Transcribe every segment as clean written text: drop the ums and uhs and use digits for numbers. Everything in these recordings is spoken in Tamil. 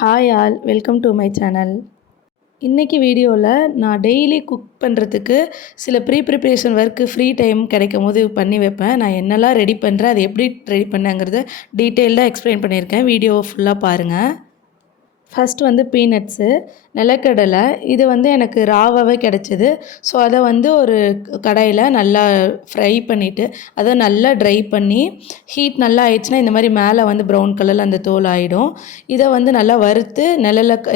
Hi all, welcome to my channel. இன்றைக்கி வீடியோவில் நான் டெய்லி குக் பண்ணுறதுக்கு சில ப்ரிப்ரேஷன் ஒர்க்கு ஃப்ரீ டைம் கிடைக்கும் போது பண்ணி வைப்பேன். நான் என்னெல்லாம் ரெடி பண்ணுறேன், அது எப்படி ரெடி பண்ணேங்கிறத டீட்டெயில்டாக எக்ஸ்பிளைன் பண்ணியிருக்கேன். வீடியோவை ஃபுல்லாக பாருங்கள். ஃபஸ்ட்டு வந்து பீனட்ஸு, நிலக்கடலை. இது வந்து எனக்கு ராவாகவே கிடச்சிது. ஸோ அதை வந்து ஒரு கடாயில் நல்லா ஃப்ரை பண்ணிவிட்டு அதை நல்லா ட்ரை பண்ணி ஹீட் நல்லா ஆயிடுச்சுன்னா இந்த மாதிரி மேலே வந்து ப்ரௌன் கலரில் அந்த தோல் ஆகிடும். இதை வந்து நல்லா வறுத்து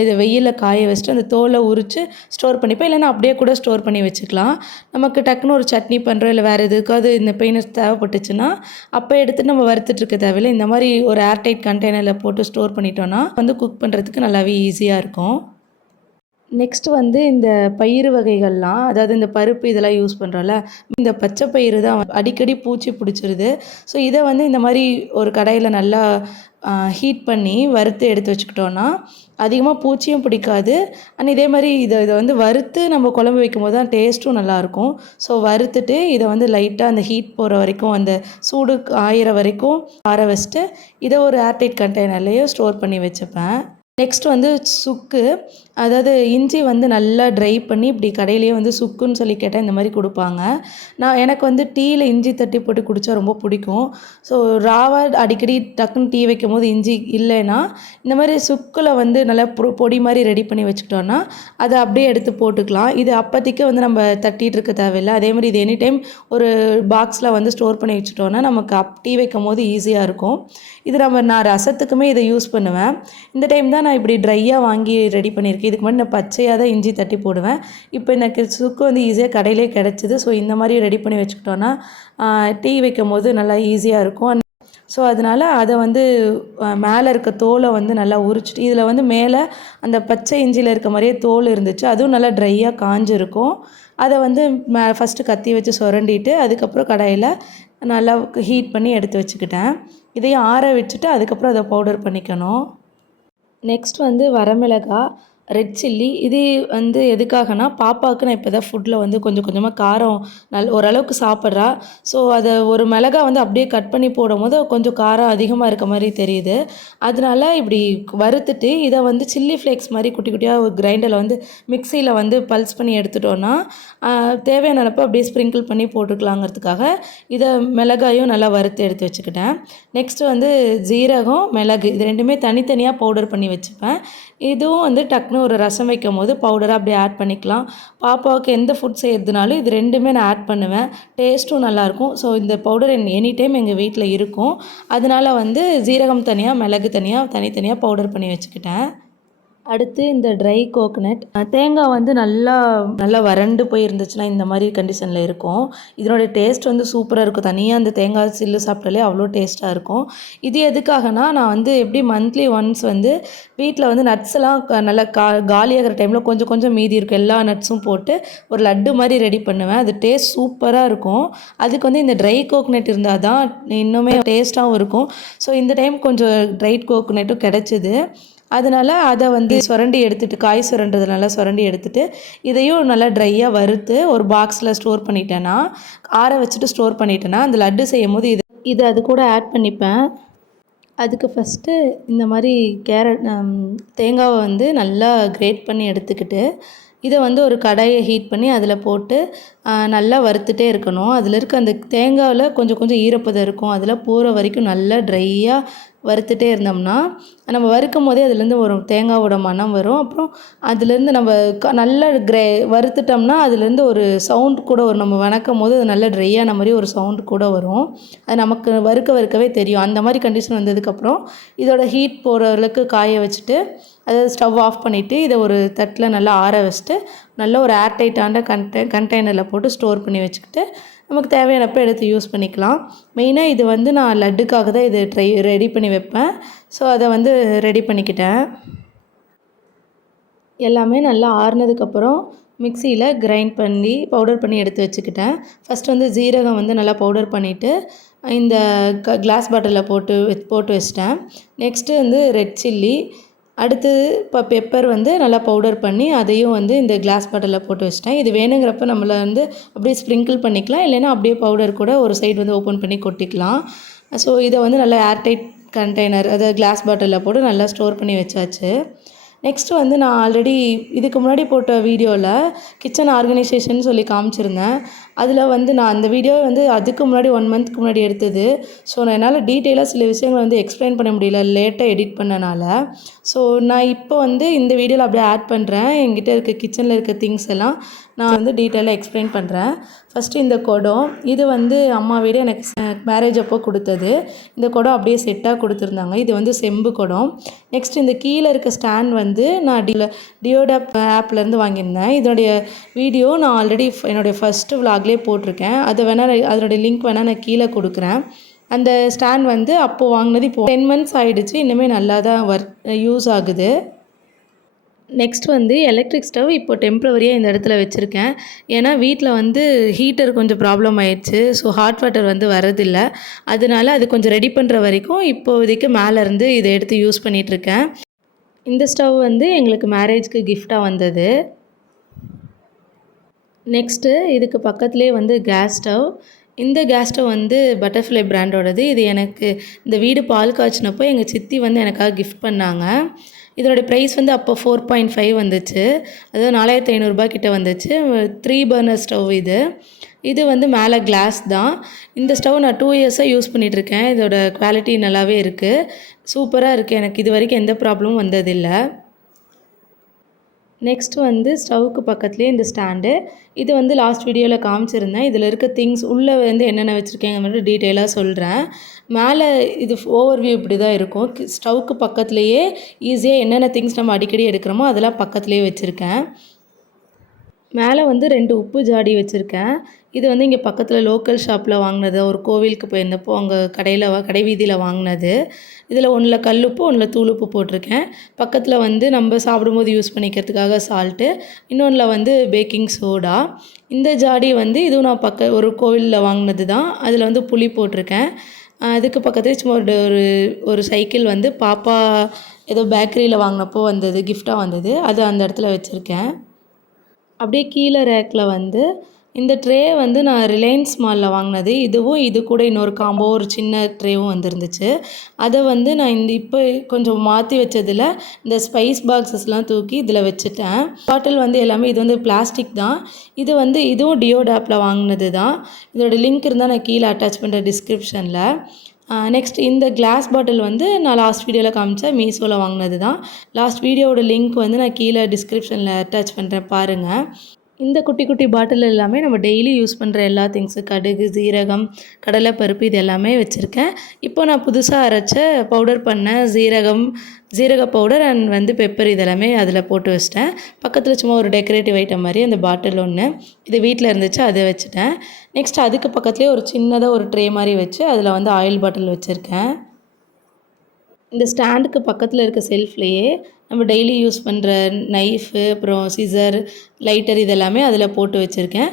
இதை வெயிலில் காய வச்சுட்டு அந்த தோலை உரித்து ஸ்டோர் பண்ணிப்பேன். இல்லைன்னா அப்படியே கூட ஸ்டோர் பண்ணி வச்சுக்கலாம். நமக்கு டக்குன்னு ஒரு சட்னி பண்ணுறோம் இல்லை வேறு எதுக்காவது இந்த பீனட்ஸ் தேவைப்பட்டுச்சுன்னா அப்போ எடுத்து நம்ம வறுத்துட்ருக்க தேவையில்லை. இந்த மாதிரி ஒரு ஏர்டைட் கண்டெய்னரில் போட்டு ஸ்டோர் பண்ணிட்டோன்னா வந்து குக் பண்ணுறதுக்கு நல்லாவே ஈஸியாக இருக்கும். நெக்ஸ்ட்டு வந்து இந்த பயிறு வகைகள்லாம், அதாவது இந்த பருப்பு இதெல்லாம் யூஸ் பண்ணுறோம்ல, இந்த பச்சை பயிறு தான் அடிக்கடி பூச்சி பிடிச்சிருது. ஸோ இதை வந்து இந்த மாதிரி ஒரு கடாயில் நல்லா ஹீட் பண்ணி வறுத்து எடுத்து வச்சுக்கிட்டோன்னா அதிகமாக பூச்சியும் பிடிக்காது. அண்ட் இதே மாதிரி இதை வந்து வறுத்து நம்ம குழம்பு வைக்கும்போது தான் டேஸ்ட்டும் நல்லாயிருக்கும். ஸோ வறுத்துட்டு இதை வந்து லைட்டாக அந்த ஹீட் போகிற வரைக்கும் அந்த சூடு ஆயிற வரைக்கும் ஆற வச்சுட்டு இதை ஒரு ஏர்டைட் கண்டெய்னர்லேயே ஸ்டோர் பண்ணி வச்சுப்பேன். நெக்ஸ்ட் வந்து சுக்கு, அதாவது இஞ்சி வந்து நல்லா ட்ரை பண்ணி இப்படி கடையிலேயே வந்து சுக்குன்னு சொல்லி கேட்டால் இந்த மாதிரி கொடுப்பாங்க. எனக்கு வந்து டீயில் இஞ்சி தட்டி போட்டு குடித்தா ரொம்ப பிடிக்கும். ஸோ ராவாக அடிக்கடி டக்குன்னு டீ வைக்கும் போது இஞ்சி இல்லைன்னா இந்த மாதிரி சுக்கில் வந்து நல்லா பொடி மாதிரி ரெடி பண்ணி வச்சுக்கிட்டோன்னா அதை அப்படியே எடுத்து போட்டுக்கலாம். இது அப்போதைக்கு வந்து நம்ம தட்டிகிட்டு இருக்க தேவையில்லை. அதே மாதிரி இது எனி டைம் ஒரு பாக்ஸில் வந்து ஸ்டோர் பண்ணி வச்சுட்டோன்னா நமக்கு டீ வைக்கும் போது ஈஸியாக இருக்கும். இது நான் ரசத்துக்குமே இதை யூஸ் பண்ணுவேன். இந்த டைம் தான் நான் இப்படி ட்ரையாக வாங்கி ரெடி பண்ணியிருக்கேன். இதுக்கு முன்னாடி நான் பச்சையாக தான் இஞ்சி தட்டி போடுவேன். இப்போ எனக்கு சுக்கு வந்து ஈஸியாக கடையிலே கிடச்சிது. ஸோ இந்த மாதிரி ரெடி பண்ணி வச்சுக்கிட்டோன்னா டீ வைக்கும் போது நல்லா ஈஸியாக இருக்கும். ஸோ அதனால் அதை வந்து மேலே இருக்க தோலை வந்து நல்லா உரிச்சிட்டு இதில் வந்து மேலே அந்த பச்சை இஞ்சியில் இருக்க மாதிரியே தோல் இருந்துச்சு. அதுவும் நல்லா ட்ரையாக காஞ்சிருக்கும். அதை வந்து ஃபஸ்ட்டு கத்தி வச்சு சுரண்டிட்டு அதுக்கப்புறம் கடாயில் நல்லா ஹீட் பண்ணி எடுத்து வச்சுக்கிட்டேன். இதையும் ஆற வச்சுட்டு அதுக்கப்புறம் அதை பவுடர் பண்ணிக்கணும். நெக்ஸ்ட் வந்து வரமிளகாய், ரெட் சில்லி. இது வந்து எதுக்காகனா பாப்பாவுக்கு நான் இப்போ தான் ஃபுட்டில் வந்து கொஞ்சம் கொஞ்சமாக காரம் ஓரளவுக்கு சாப்பிட்றா. ஸோ அதை ஒரு மிளகாய் வந்து அப்படியே கட் பண்ணி போடும்போது கொஞ்சம் காரம் அதிகமாக இருக்க மாதிரி தெரியுது. அதனால இப்படி வறுத்துட்டு இதை வந்து சில்லி ஃப்ளேக்ஸ் மாதிரி குட்டி குட்டியாக ஒரு கிரைண்டரில் வந்து மிக்சியில் வந்து பல்ஸ் பண்ணி எடுத்துட்டோன்னா தேவையானப்போ அப்படியே ஸ்ப்ரிங்கிள் பண்ணி போட்டுக்கலாங்கிறதுக்காக இதை மிளகாயும் நல்லா வறுத்து எடுத்து வச்சுக்கிட்டேன். நெக்ஸ்ட்டு வந்து ஜீரகம், மிளகு இது ரெண்டுமே தனித்தனியாக பவுடர் பண்ணி வச்சுப்பேன். இதுவும் வந்து டக்குன்னு ஒரு ரசம் வைக்கும் போது பவுடராக அப்படியே ஆட் பண்ணிக்கலாம். பாப்பாவுக்கு எந்த ஃபுட் செய்கிறதுனாலும் இது ரெண்டுமே நான் ஆட் பண்ணுவேன். டேஸ்ட்டும் நல்லாயிருக்கும். ஸோ இந்த பவுடர் எனி டைம் எங்கள் வீட்டில் இருக்கும். அதனால் வந்து ஜீரகம் தனியாக, மிளகு தனியாக, தனித்தனியாக பவுடர் பண்ணி வச்சுக்கிட்டேன். அடுத்து இந்த ட்ரை கோகனட், தேங்காய் வந்து நல்லா வறண்டு போய் இருந்துச்சுன்னா இந்த மாதிரி கண்டிஷனில் இருக்கும். இதனுடைய டேஸ்ட் வந்து சூப்பராக இருக்கும். தனியாக அந்த தேங்காய் சில்லு சாப்பிட்டாலே அவ்வளோ டேஸ்ட்டாக இருக்கும். இது எதுக்காகனா நான் வந்து எப்படி மந்த்லி ஒன்ஸ் வந்து வீட்டில் வந்து நட்ஸ்லாம் நல்லா காலியாகிற டைமில் கொஞ்சம் கொஞ்சம் மீதி இருக்கும் எல்லா நட்ஸும் போட்டு ஒரு லட்டு மாதிரி ரெடி பண்ணுவேன். அது டேஸ்ட் சூப்பராக இருக்கும். அதுக்கு வந்து இந்த ட்ரை கோகனட் இருந்தால் தான் இன்னுமே டேஸ்ட்டாகவும் இருக்கும். ஸோ இந்த டைம் கொஞ்சம் ட்ரை கோகனட்டும் கிடச்சிது. அதனால் அதை வந்து சுரண்டி எடுத்துகிட்டு காய் சுரண்டுறது நல்லா சுரண்டி எடுத்துகிட்டு இதையும் நல்லா ட்ரையாக வறுத்து ஒரு பாக்ஸில் ஸ்டோர் பண்ணிட்டேன்னா ஆற வச்சுட்டு ஸ்டோர் பண்ணிட்டேன்னா அந்த லட்டு செய்யும் போது இது அது கூட ஆட் பண்ணிப்பேன். அதுக்கு ஃபஸ்ட்டு இந்த மாதிரி தேங்காவை வந்து நல்லா கிரேட் பண்ணி எடுத்துக்கிட்டு இதை வந்து ஒரு கடாயை ஹீட் பண்ணி அதில் போட்டு நல்லா வறுத்துட்டே இருக்கணும். அதில் இருக்க அந்த தேங்காயில் கொஞ்சம் கொஞ்சம் ஈரப்பதம் இருக்கும். அதில் போகிற வரைக்கும் நல்லா ட்ரையாக வறுத்துட்டே இருந்தோம்னா நம்ம வறுக்கும் போதே அதுலேருந்து ஒரு தேங்காவோட மணம் வரும். அப்புறம் அதுலேருந்து நம்ம நல்லா வறுத்துட்டோம்னா அதுலேருந்து ஒரு சவுண்ட் கூட வரும். நம்ம வணக்கும் போது அது நல்லா ட்ரையான மாதிரி ஒரு சவுண்ட் கூட வரும். அது நமக்கு வறுக்கவே தெரியும். அந்த மாதிரி கண்டிஷன் வந்ததுக்கப்புறம் இதோட ஹீட் போகிற அளவுக்கு காய வச்சுட்டு அதாவது ஸ்டவ் ஆஃப் பண்ணிவிட்டு இதை ஒரு தட்டில் நல்லா ஆற வச்சுட்டு நல்லா ஒரு ஏர்டைட்டான கண்டெய்னரில் போட்டு ஸ்டோர் பண்ணி வச்சுக்கிட்டு நமக்கு தேவையானப்போ எடுத்து யூஸ் பண்ணிக்கலாம். மெயினாக இது வந்து நான் லட்டுக்காக தான் இது ரெடி பண்ணி வைப்பேன். ஸோ அதை வந்து ரெடி பண்ணிக்கிட்டேன். எல்லாமே நல்லா ஆறுனதுக்கப்புறம் மிக்சியில் கிரைண்ட் பண்ணி பவுடர் பண்ணி எடுத்து வச்சுக்கிட்டேன். ஃபஸ்ட் வந்து ஜீரகம் வந்து நல்லா பவுடர் பண்ணிவிட்டு இந்த கிளாஸ் பாட்டிலில் போட்டு வச்சிட்டேன். நெக்ஸ்ட்டு வந்து ரெட் சில்லி, அடுத்தது இப்போ பெப்பர் வந்து நல்லா பவுடர் பண்ணி அதையும் வந்து இந்த கிளாஸ் பாட்டிலில் போட்டு வச்சிட்டேன். இது வேணுங்கிறப்ப நம்மளை வந்து அப்படியே ஸ்ப்ரிங்கிள் பண்ணிக்கலாம். இல்லைன்னா அப்படியே பவுடர் கூட ஒரு சைடு வந்து ஓப்பன் பண்ணி கொட்டிக்கலாம். ஸோ இதை வந்து நல்லா ஏர்டைட் கண்டெய்னர் அதாவது கிளாஸ் பாட்டிலில் போட்டு நல்லா ஸ்டோர் பண்ணி வச்சாச்சு. நெக்ஸ்ட்டு வந்து நான் ஆல்ரெடி இதுக்கு முன்னாடி போட்ட வீடியோவில் கிச்சன் ஆர்கனைசேஷன் சொல்லி காமிச்சிருந்தேன். அதில் வந்து நான் அந்த வீடியோ வந்து அதுக்கு முன்னாடி 1 மந்த்துக்கு முன்னாடி எடுத்தது. ஸோ நான் என்னால் டீட்டெயிலாக சில விஷயங்களை வந்து எக்ஸ்பிளைன் பண்ண முடியல லேட்டாக எடிட் பண்ணனால. ஸோ நான் இப்போ வந்து இந்த வீடியோவில் அப்படியே ஆட் பண்ணுறேன். என்கிட்ட இருக்க கிச்சனில் இருக்க திங்ஸ் எல்லாம் நான் வந்து டீட்டெயிலாக எக்ஸ்பிளைன் பண்ணுறேன். ஃபஸ்ட்டு இந்த குடம், இது வந்து அம்மா வீடு எனக்கு மேரேஜ் அப்போ கொடுத்தது. இந்த குடம் அப்படியே செட்டாக கொடுத்துருந்தாங்க. இது வந்து செம்பு குடம். நெக்ஸ்ட் இந்த கீழே இருக்க ஸ்டாண்ட் வந்து நான் டியோடாப் ஆப்லேருந்து வாங்கியிருந்தேன். இதனுடைய வீடியோ நான் ஆல்ரெடி என்னுடைய ஃபஸ்ட்டு விலாக்லேயே போட்டிருக்கேன். அதை வேணால் அதனுடைய லிங்க் வேணால் நான் கீழே கொடுக்குறேன். அந்த ஸ்டாண்ட் வந்து அப்போது வாங்கினது இப்போது 10 மந்த்ஸ் ஆகிடுச்சு. இன்னுமே நல்லா தான் யூஸ் ஆகுது. நெக்ஸ்ட் வந்து எலக்ட்ரிக் ஸ்டவ் இப்போ டெம்ப்ரவரியாக இந்த இடத்துல வச்சுருக்கேன். ஏன்னா வீட்டில் வந்து ஹீட்டர் கொஞ்சம் ப்ராப்ளம் ஆயிடுச்சு. ஸோ ஹாட் வாட்டர் வந்து வரதில்லை. அதனால அது கொஞ்சம் ரெடி பண்ணுற வரைக்கும் இப்போதைக்கு மேலேருந்து இதை எடுத்து யூஸ் பண்ணிகிட்ருக்கேன். இந்த ஸ்டவ் வந்து எங்களுக்கு மேரேஜ்க்கு கிஃப்டாக வந்தது. நெக்ஸ்ட்டு இதுக்கு பக்கத்துலேயே வந்து கேஸ் ஸ்டவ். இந்த கேஸ் ஸ்டவ் வந்து பட்டர்ஃப்ளை பிராண்டோடது. இது எனக்கு இந்த வீடு பால் காய்ச்சினப்போ எங்கள் சித்தி வந்து எனக்காக கிஃப்ட் பண்ணாங்க. இதோடய ப்ரைஸ் வந்து அப்போ 4.5 வந்துச்சு. அதாவது 4500 கிட்ட வந்துச்சு. 3 பர்னர் ஸ்டவ் இது. இது வந்து மேலே கிளாஸ் தான். இந்த ஸ்டவ் நான் 2 இயர்ஸாக யூஸ் பண்ணிகிட்ருக்கேன். இதோட குவாலிட்டி நல்லாவே இருக்குது. சூப்பராக இருக்குது. எனக்கு இது வரைக்கும் எந்த ப்ராப்ளமும் வந்ததில்லை. நெக்ஸ்ட் வந்து ஸ்டவ்வுக்கு பக்கத்துலேயே இந்த ஸ்டாண்டு. இது வந்து லாஸ்ட் வீடியோவில் காமிச்சிருந்தேன். இதில் இருக்க திங்ஸ் உள்ளே வந்து என்னென்ன வச்சுருக்கேங்க மட்டும் டீட்டெயிலாக சொல்கிறேன். மேலே இது ஓவர்வியூ இப்படி தான் இருக்கும். ஸ்டவ்வுக்கு பக்கத்துலேயே ஈஸியாக என்னென்ன திங்ஸ் நம்ம அடிக்கடி எடுக்கிறோமோ அதெல்லாம் பக்கத்துலேயே வச்சுருக்கேன். மேலே வந்து 2 உப்பு ஜாடி வச்சுருக்கேன். இது வந்து இங்கே பக்கத்தில் லோக்கல் ஷாப்பில் வாங்கினது. ஒரு கோவிலுக்கு போயிருந்தப்போ அங்கே கடை வீதியில் வாங்கினது. இதில் ஒன்றில் கல்லுப்பு, ஒன்றில் தூளுப்பு போட்டிருக்கேன். பக்கத்தில் வந்து நம்ம சாப்பிடும்போது யூஸ் பண்ணிக்கிறதுக்காக சால்ட்டு, இன்னொன்றில் வந்து பேக்கிங் சோடா. இந்த ஜாடி வந்து இதுவும் நான் ஒரு கோவிலில் வாங்கினது தான். அதில் வந்து புளி போட்டிருக்கேன். அதுக்கு பக்கத்துலேயே சும்மா ஒரு சைக்கிள் வந்து பாப்பா ஏதோ பேக்கரியில் வாங்கினப்போ வந்தது, கிஃப்டாக வந்தது. அது அந்த இடத்துல வச்சுருக்கேன். அப்படியே கீழே ரேக்கில் வந்து இந்த ட்ரே வந்து நான் ரிலையன்ஸ் மாலில் வாங்கினது. இது கூட இன்னொரு காம்போ ஒரு சின்ன ட்ரேவும் வந்துருந்துச்சு. அதை வந்து நான் இப்போ கொஞ்சம் மாற்றி வச்சதில் இந்த ஸ்பைஸ் பாக்ஸஸ்லாம் தூக்கி இதில் வச்சுட்டேன். பாட்டில் வந்து எல்லாமே இது வந்து பிளாஸ்டிக் தான். இதுவும் டியோடாப்பில் வாங்கினது தான். இதோட லிங்க் இருந்தால் நான் கீழே அட்டாச் பண்ணுறேன் டிஸ்கிரிப்ஷனில். நெக்ஸ்ட் இந்த கிளாஸ் பாட்டில் வந்து நான் லாஸ்ட் வீடியோவில் காமிச்சேன், மீஷோவில் வாங்கினது தான். லாஸ்ட் வீடியோவோட லிங்க் வந்து நான் கீழே டிஸ்கிரிப்ஷனில் அட்டாச் பண்ணுறேன் பாருங்கள். இந்த குட்டி குட்டி பாட்டில் எல்லாமே நம்ம டெய்லி யூஸ் பண்ணுற எல்லா திங்ஸு கடுகு, சீரகம், கடலைப்பருப்பு இது எல்லாமே வச்சுருக்கேன். இப்போ நான் புதுசாக அரைச்ச பவுடர் பண்ண ஜீரக பவுடர் அண்ட் வந்து பெப்பர் இதெல்லாமே அதில் போட்டு வச்சிட்டேன். பக்கத்தில் சும்மா ஒரு டெக்கரேட்டிவ் ஐட்டம் மாதிரி அந்த பாட்டில் ஒன்று இது வீட்டில் இருந்துச்சு, அதை வச்சுட்டேன். நெக்ஸ்ட் அதுக்கு பக்கத்துலேயே ஒரு சின்னதாக ஒரு ட்ரே மாதிரி வச்சு அதில் வந்து ஆயில் பாட்டில் வச்சுருக்கேன். இந்த ஸ்டாண்டுக்கு பக்கத்தில் இருக்க செல்ஃப்லேயே நம்ம டெய்லி யூஸ் பண்ணுற நைஃபு, அப்புறம் சிசர், லைட்டர் இதெல்லாமே அதில் போட்டு வச்சுருக்கேன்.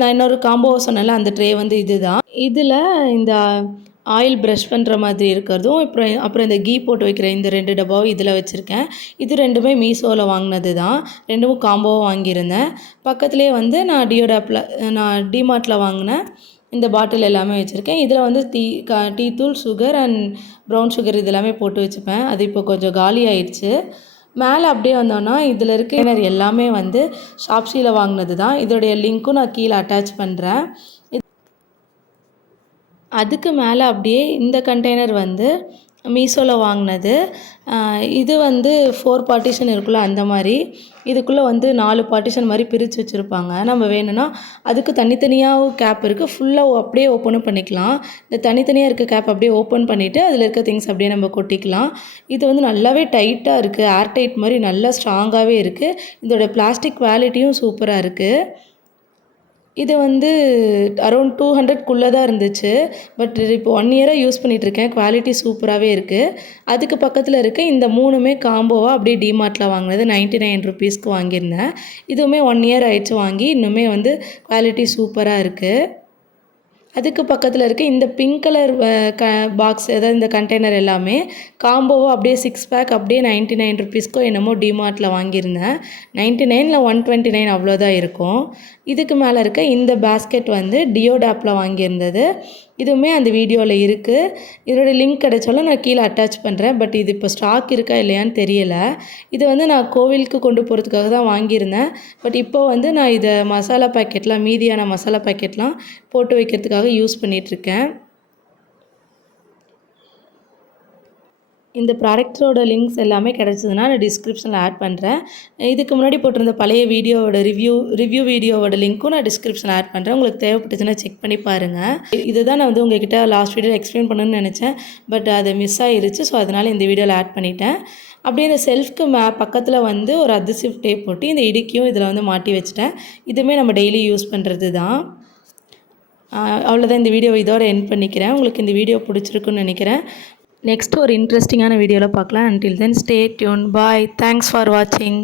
நான் இன்னொரு காம்போ சொன்னேன்ல அந்த ட்ரே வந்து இது தான். இதில் இந்த ஆயில் ப்ரஷ் பண்ணுற மாதிரி இருக்கிறதும் அப்புறம் இந்த கீ போட்டு வைக்கிற இந்த 2 டப்பாவும் இதில் வச்சுருக்கேன். இது 2மே மீஷோவில் வாங்கினது தான். 2ம் காம்போவாக வாங்கியிருந்தேன். பக்கத்துலேயே வந்து நான் டிமார்ட்டில் வாங்கினேன் இந்த பாட்டில் எல்லாமே வச்சுருக்கேன். இதில் வந்து டீ தூள், சுகர் அண்ட் ப்ரௌன் சுகர் இது எல்லாமே போட்டு வச்சுப்பேன். அது இப்போ கொஞ்சம் காலி ஆயிடுச்சு. மேலே அப்படியே வந்தோன்னா இதில் இருக்க எல்லாமே வந்து ஷாப்ஸியில் வாங்கினது தான். இதோடைய லிங்க்கும் நான் கீழே அட்டாச் பண்ணுறேன். அதுக்கு மேலே அப்படியே இந்த கண்டெய்னர் வந்து மீஷோவில் வாங்கினது. இது வந்து 4 பார்ட்டிஷன் இருக்குல்ல அந்த மாதிரி. இதுக்குள்ளே வந்து 4 பார்ட்டிஷன் மாதிரி பிரித்து வச்சுருப்பாங்க. நம்ம வேணும்னா அதுக்கு தனித்தனியாகவும் கேப் இருக்குது. ஃபுல்லாக அப்படியே ஓப்பனும் பண்ணிக்கலாம். இந்த தனித்தனியாக இருக்க கேப் அப்படியே ஓப்பன் பண்ணிவிட்டு அதில் இருக்க திங்ஸ் அப்படியே நம்ம கொட்டிக்கலாம். இது வந்து நல்லாவே டைட்டாக இருக்குது. ஏர் டைட் மாதிரி நல்லா ஸ்ட்ராங்காகவே இருக்குது. இதோட பிளாஸ்டிக் குவாலிட்டியும் சூப்பராக இருக்குது. இது வந்து அரௌண்ட் 200க்குள்ளே தான் இருந்துச்சு. பட் இப்போ 1 இயராக யூஸ் பண்ணிகிட்ருக்கேன். குவாலிட்டி சூப்பராகவே இருக்குது. அதுக்கு பக்கத்தில் இருக்க இந்த 3மே காம்போவாக அப்படியே டிமார்ட்டில் வாங்கினது 99 ருபீஸ்க்கு வாங்கியிருந்தேன். இதுவுமே 1 இயர் ஆயிடுச்சு வாங்கி. இன்னுமே வந்து குவாலிட்டி சூப்பராக இருக்குது. அதுக்கு பக்கத்தில் இருக்க இந்த பிங்க் கலர் பாக்ஸ் அதாவது இந்த கண்டெய்னர் எல்லாமே காம்போவாக அப்படியே 6 பேக் அப்படியே 99 ருபீஸ்க்கோ என்னமோ டிமார்ட்டில் வாங்கியிருந்தேன். 99 129 அவ்வளோதான் இருக்கும். இதுக்கு மேலே இருக்க இந்த பேஸ்கெட் வந்து டியோடாப்பில் வாங்கியிருந்தது. இதுவுமே அந்த வீடியோவில் இருக்குது. இதோட லிங்க் கிடைச்சாலும் நான் கீழே அட்டாச் பண்ணுறேன். பட் இது இப்போ ஸ்டாக் இருக்கா இல்லையான்னு தெரியல. இதை வந்து நான் கோவிலுக்கு கொண்டு போகிறதுக்காக தான் வாங்கியிருந்தேன். பட் இப்போ வந்து நான் இதை மசாலா பாக்கெட்லாம் மீதியான மசாலா பாக்கெட்லாம் போட்டு வைக்கிறதுக்காக யூஸ் பண்ணிகிட்ருக்கேன். இந்த ப்ராடக்ட்ஸோட லிங்க்ஸ் எல்லாமே கிடச்சதுன்னா நான் டிஸ்கிரிப்ஷனில் ஆட் பண்ணுறேன். இதுக்கு முன்னாடி போட்டிருந்த பழைய வீடியோவோட ரிவ்யூ வீடியோவோட லிங்க்கும் நான் டிஸ்கிரிப்ஷனில் ஆட் பண்ணுறேன். உங்களுக்கு தேவைப்பட்டுச்சுன்னா செக் பண்ணி பாருங்கள். இதுதான் நான் வந்து உங்கள்கிட்ட லாஸ்ட் வீடியோவில் எக்ஸ்பிளைன் பண்ணணும்னு நினச்சேன். பட் அது மிஸ் ஆகிருச்சு. ஸோ அதனால் இந்த வீடியோவில் ஆட் பண்ணிட்டேன். அப்படியே இந்த செல்ஃப்க்கு பக்கத்தில் வந்து ஒரு அட்ஹெசிவ் டேப் போட்டு இந்த இடுக்கியும் இதில் வந்து மாட்டி வச்சுட்டேன். இதுவுமே நம்ம டெய்லி யூஸ் பண்ணுறது தான். அவ்வளோதான், இந்த வீடியோவை இதோட எண்ட் பண்ணிக்கிறேன். உங்களுக்கு இந்த வீடியோ பிடிச்சிருக்குன்னு நினைக்கிறேன். நெக்ஸ்ட் ஒரு இன்ட்ரெஸ்டிங்கான வீடியோவில் பார்க்கலாம். Until then, stay tuned. Bye. Thanks for watching.